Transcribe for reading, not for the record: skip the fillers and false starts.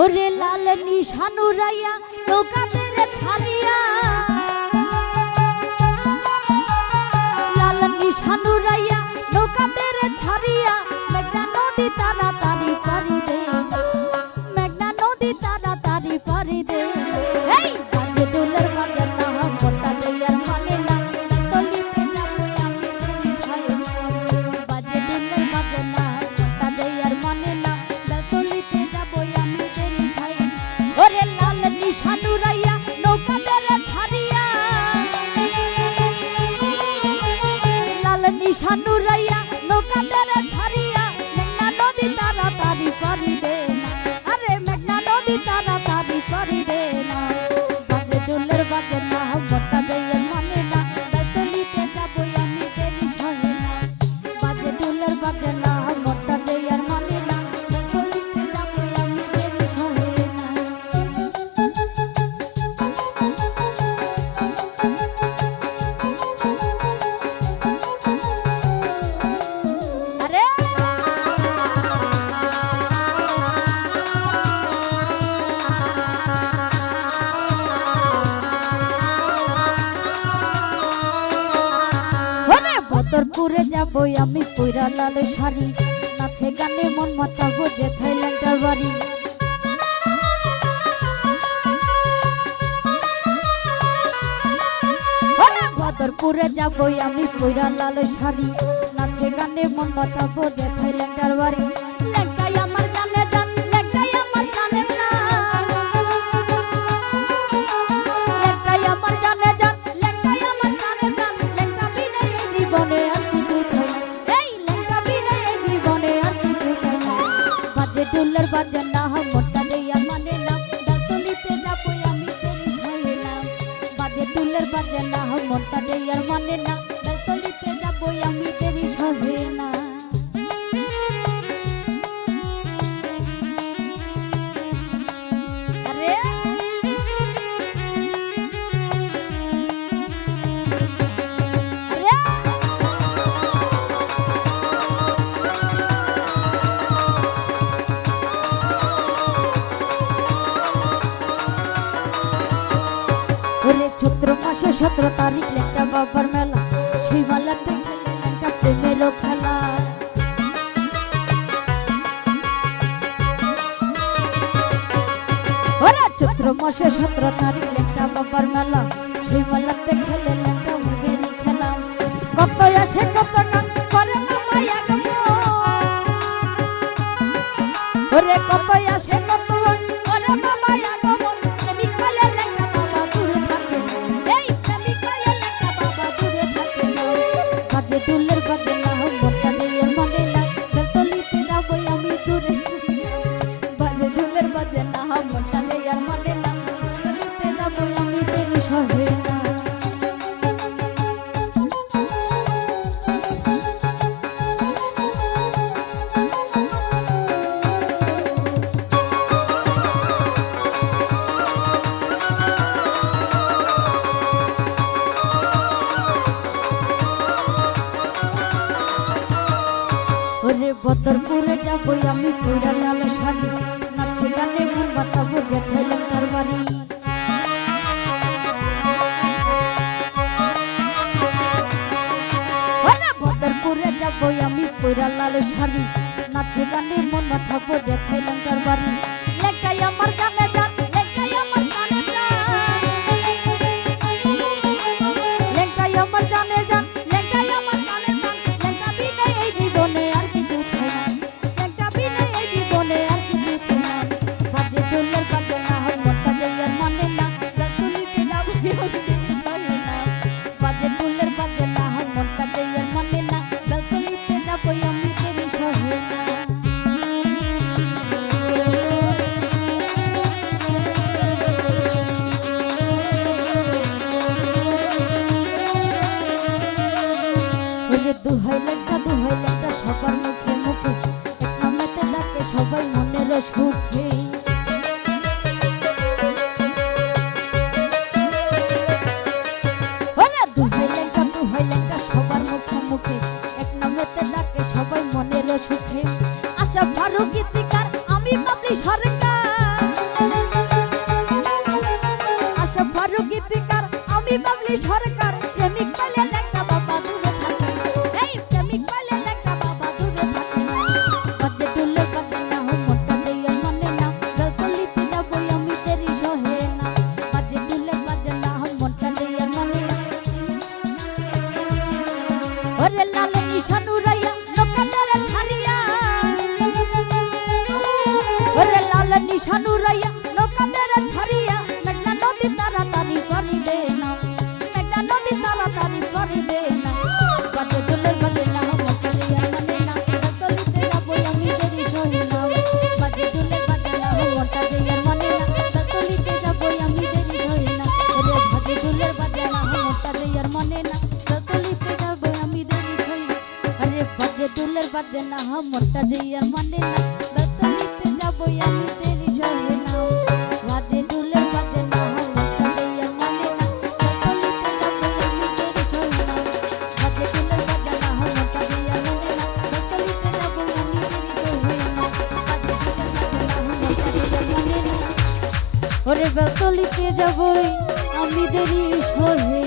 ওরে লাল নিশানুরাইয়া নৌকাতে রে ছাড়িয়া, লাল নিশানুরাইয়া নৌকাতে রে ছাড়িয়া, মেঘনা নদী তাড়াতাড়ি পারি দে, মেঘনা নদী তাড়াতাড়ি পারি দে। এই বাজে ডোলের বাজে না গোটা দেয়ার মানে না, তলিতে যাবো আমি তেরি সায়ে না। বাজে ডোলের বাজে না গোটা দেয়ার মানে না, তলিতে যাবো আমি তেরি সায়ে। ওরে লাল নিশানুরাইয়া নৌকাতে রে ছাড়িয়া, লাল নিশানুরাইয়া নৌকাতে রে ছাড়িয়া, মেঘনা নদী তাড়াতাড়ি পারি দে না, আরে মেঘনা নদী তাড়াতাড়ি পারি দে না। বাজে ডোলের বাজে না গোটা দেয়ার মানে না, তলিতে যাবো আমি তেরি সায়ে না। বাজে ডোলের বাজে না গোটা দেয়ার মানে না, তলিতে যাবো আমি তেরি সায়ে না। আরে ওরে বদরপুরে যাবো আমি পয়রা লাল শাড়ি, নাচে গানে মন মাতাবো যেথায় ল্যাংটার বাড়ি। ওরে বদরপুরে যাবো আমি পয়রা লাল শাড়ি, নাচে গানে মন মাতাবো যেথায় ল্যাংটার বাড়ি। ল্যাংটাই আমার জানে জান, ল্যাংটাই আমার জানে না, ল্যাংটাই আমার জানে জান, ল্যাংটাই আমার জানে না। ল্যাংটা বিনে এই জীবনে আর কিছু চাই না, এই ল্যাংটা বিনে এই জীবনে আর কিছু চাই না। বাজে ডোলের বাজে না মোটা দেয়া মানে না, তলিতে যাবো আমি তেরি সায়ে না। বাজে ডোলের বাজে না মোটা দেয়ার মানে না, তলিতে যাবো আমি তেরি সায়ে না। আরে আরে ওরে চৈত্র মাসে 17 তারিখ ল্যাংটা বাবার মেলা, সেই মেলাতে খেলে ল্যাংটা প্রেমেরও খেলা। ওরে চৈত্র মাসে 17 তারিখ ল্যাংটা বাবার মেলা, সেই মেলাতে খেলে ল্যাংটা প্রেমেরই খেলা। কত আসে কত গান করে মামাই আগমন, ওরে কত আসে কত গান করে মামাই আগমন। প্রেমিক হলে ল্যাংটা বাবা দূরে থাকে, এই প্রেমিক হলে ল্যাংটা বাবা দূরে থাকে। বাজে ডোলের বাজে না মোটা দেয়ার মানে না, তলিতে যাবো আমি দূরে। বাজে ডোলের বাজে না মোটা দেয়ার মানে না, তলিতে যাবো আমি তেরি সায়ে না। ওরে বদরপুরে যাবো আমি পয়রা লাল শাড়ি, নাচে গানে মন মাতাবো যেথায় ল্যাংটার বাড়ি। ওরে বদরপুরে যাবো আমি পয়রা লাল শাড়ি, নাচে গানে মন মাতাবো যেথায় ল্যাংটার বাড়ি। ল্যাংটাই আমার জানে জান, ল্যাংটাই আমার জানে না, ল্যাংটাই আমার জানে জান, ল্যাংটাই আমার জানে না। ল্যাংটা বিনে এই জীবনে আর কিছু চাই না, ল্যাংটা বিনে এই জীবনে আর কিছু চাই না। বাজে ডোলের বাজে না মোটা দেয়ার মানে না, তলিতে যাবো আমি তেরি সায়ে না। বাজে ডোলের বাজে না মোটা দেয়ার মানে না, তলিতে যাবো আমি তেরি সায়ে না। গীতিকার আমি বাবলি সরকার প্রেমিক পাইলে লেখা বাবা দূরে থাকে এই প্রেমিক পাইলে লেখা বাবা দূরে থাকে বাজে দুলে বাজে না হো মোটা দিয়ে মনে না গলগলিতে যাবো আমি তেরি সহে না বাজে দুলে বাজে না হো মোটা দিয়ে মনে না ওরে লাল নিশানু রাইয়া লোকাদের ছাড়িয়া ওরে লাল নিশানু রাইয়া লোকাদের ছাড়িয়া মেঘনা নদী তাড়াতাড়ি করিবে না মেঘনা নদী তাড়াতাড়ি করিবে না বাজে দুলের বাজে না মোটা দিয়ে মনে না গলগলিতে যাবো আমি তেরি সহে না বাজে দুলের বাজে না মোটা দিয়ে মনে না গলগলিতে যাবো আমি তেরি সহে না ওরে বাজে দুলের বাজে না মোটা দিয়ে মনে না গলগলিতে যাবো আমি তেরি সহে না আরে বাজে দুলের বাজে না মোটা দিয়ে মনে না গলগলিতে যাবো আমি তেরি সহে না বাজে দুলের বাজে না মোটা দিয়ে মনে না গলগলিতে যাবো আমি তেরি সহে না বাজে দুলের বাজে না মোটা দিয়ে মনে না গলগলিতে যাবো আমি তেরি সহে না বাজে দুলের বাজে না মোটা দিয়ে মনে না ওরে গলগলিতে যাবো আমি তেরি সহে